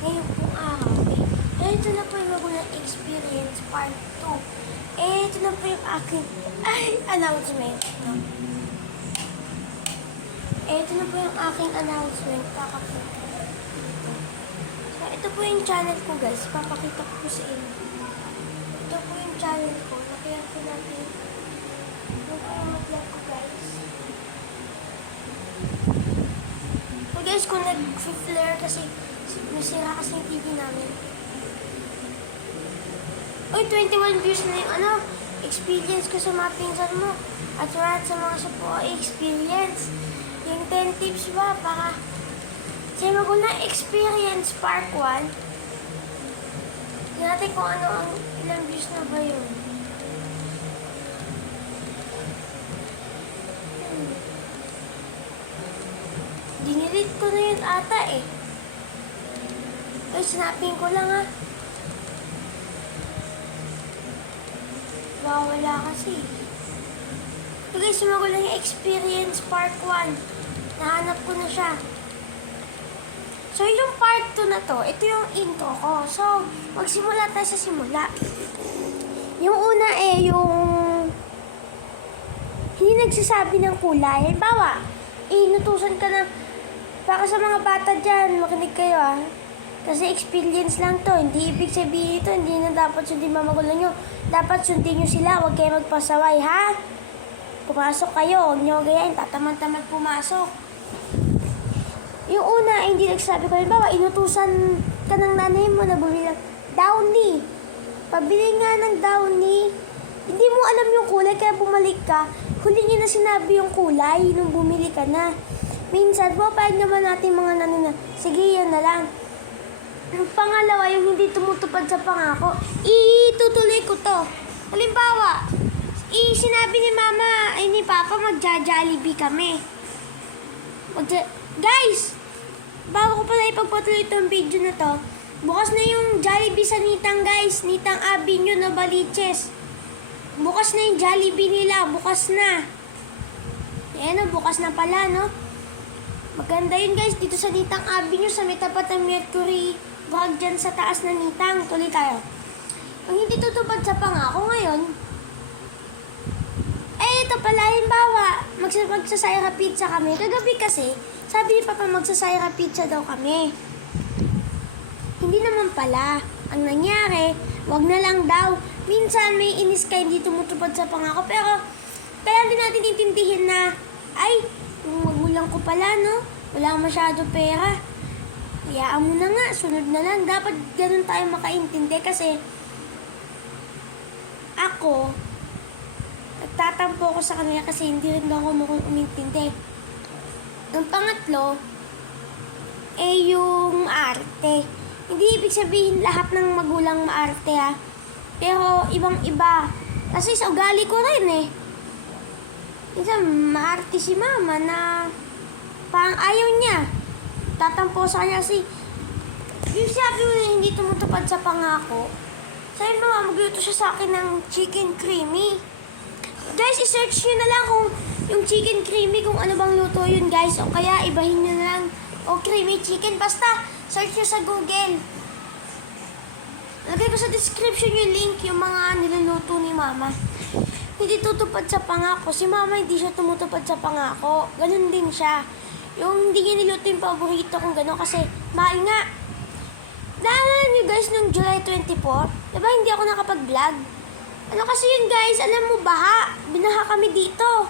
Ngayon pong araw, ito na po yung magulang experience part 2. Ito na po yung aking announcement. No? Ito na po yung aking announcement. Kakapunta. So, ito po yung channel ko, guys. Papakita ko po sa inyo. Ito po yung channel ko. Nakiyan po natin yung vlog ko, guys. So, guys, kung nag-flare kasi nasira kasi yung TV namin. Uy, 21 views na yung experience ko sa mga pinsan mo. At sa mga sa po experience. Yung 10 tips ba para sa magulang experience part 1. Tignan natin kung ano ang ilang views na ba yun. Dinilit ko na yun ata eh. Uy, sinapin ko lang ha. Wow, wala kasi. So guys, sumagulang yung experience part 1. Nahanap ko na siya. So yung part 2 na to, ito yung intro ko. So, magsimula tayo sa simula. Yung una yung hindi nagsasabi ng kulay. Halimbawa, inutusan ka na para sa mga bata dyan, makinig kayo Kasi experience lang to. Hindi ibig sabihin ito, hindi na dapat sundin mga magulang nyo. Dapat sundin nyo sila, huwag kayo magpasaway, ha? Pumasok kayo, huwag nyo gayahin, tatamad-tamad pumasok. Yung una, hindi nagsasabi ko, halimbawa, inutusan ka ng nanay mo na bumili ng Downy. Pabili nga ng Downy, hindi mo alam yung kulay, kaya bumalik ka. Huli nyo na sinabi yung kulay nung bumili ka na. Minsan, papayag naman natin mga nanay na, sige, yun na lang. Yung pangalawa, yung hindi tumutupad sa pangako, itutuloy ko to. Halimbawa, sinabi ni mama, ay ni papa, magja-Jollibee kami. Guys, bago ko pala ipagpatuloy itong video na to, bukas na yung Jollibee sa Nitang, guys. Nitang Avenue na Baliches. Bukas na yung Jollibee nila, bukas na. Ayan bukas na pala, no? Maganda yun, guys, dito sa Nitang Avenue, sa may tapat ng Mercury. Wag dyan sa taas na Nitang. Tuloy tayo. Ang hindi tutupad sa pangako ngayon, ito pala, halimbawa, magsasayra pizza kami. Kagabi kasi, sabi ni Papa magsasayra pizza daw kami. Hindi naman pala. Ang nangyari, wag na lang daw. Minsan may inis ka, hindi tumutupad sa pangako. Pero, kaya din natin intindihin na, ay, yung magulang ko pala, no? Wala masyado pera. Hayaan mo na nga, sunod na lang. Dapat ganun tayo makaintindi kasi ako, nagtatampo ko sa kanila kasi hindi rin daw ako umintindi. Ang pangatlo, yung arte. Hindi ibig sabihin lahat ng magulang maarte Pero ibang-iba. Kasi sa ugali ko rin minsan maarte si mama na parang ayaw niya. Tatampo sa kanya kasi yung sabi mo na hindi tumutupad sa pangako. Sabi mo magluto siya sa akin ng chicken creamy. Guys, i-search nyo na lang kung yung chicken creamy, kung ano bang luto yun, guys. O kaya, ibahin nyo na lang. O creamy chicken. Basta, search nyo sa Google. Lagay ko sa description yung link, yung mga niluluto ni Mama. Hindi tutupad sa pangako. Si Mama, hindi siya tumutupad sa pangako. Ganun din siya. Yung hindi niya niluto yung paborito kung gano'n kasi mahal nga. Naalala nyo, guys, nung July 24, diba hindi ako nakapag-vlog? Ano kasi yun, guys, alam mo, baha. Binaha kami dito.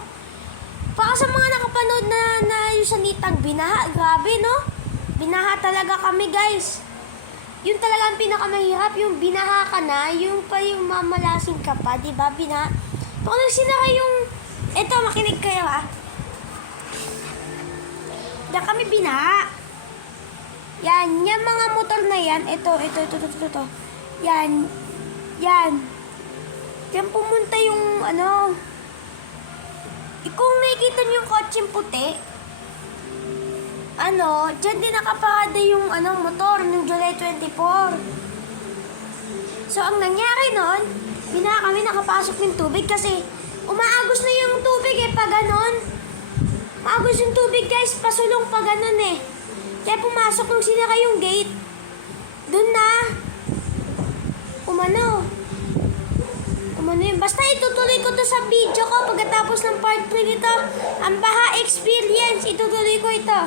Baka sa mga nakapanood na yung sa Nitang binaha, grabe, no? Binaha talaga kami, guys. Yun talaga ang pinakamahirap, yung binaha ka na, yung pa yung mamalasing ka pa, diba, binaha. Baka nang sinara yung, eto, makinig kayo, Diyan kami binaha. Yan, yung mga motor na yan, ito. Yan. Diyan pumunta yung kung nakikita niyo yung kotseng puti, diyan din nakaparada yung motor ng July 24. So, ang nangyari nun, binaha kami, nakapasok ng tubig kasi umaagos na yung tubig pag ganon. Maagos yung tubig, guys, pasulong pag ganon Kaya pumasok nung sinara yung gate. itutuloy ko to sa video ko pagkatapos ng part 3 nito. Ang Baha Experience, itutuloy ko ito.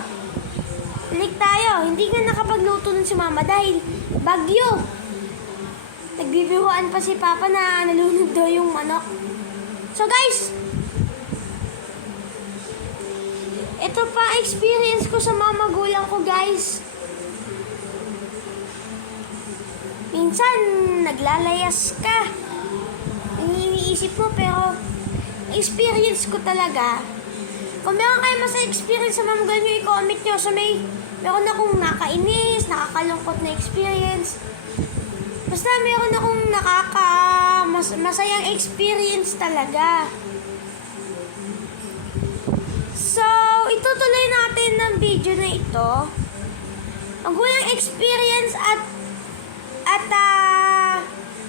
Balik tayo. Hindi nga nakapagluto nun si Mama dahil bagyo. Nagbibiruan pa si Papa na nalunod daw yung manok. So guys, ito pa experience ko sa mga magulang ko, guys. Minsan, naglalayas ka. Iniisip mo, pero experience ko talaga. Kung meron kayo masaya experience sa mga magulang nyo, i-comment nyo. So meron akong nakainis, nakakalungkot na experience. Basta meron akong masayang experience talaga. So, itutuloy natin ng video na ito. Ang walang experience at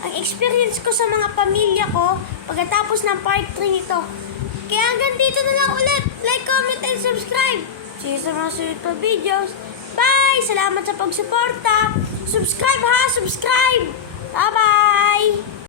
ang experience ko sa mga pamilya ko pagkatapos ng part 3 nito. Kaya hanggang dito na lang ulit. Like, comment, and subscribe. See you sa mga susunod pa videos. Bye! Salamat sa pagsuporta. Subscribe ha! Subscribe! Bye-bye!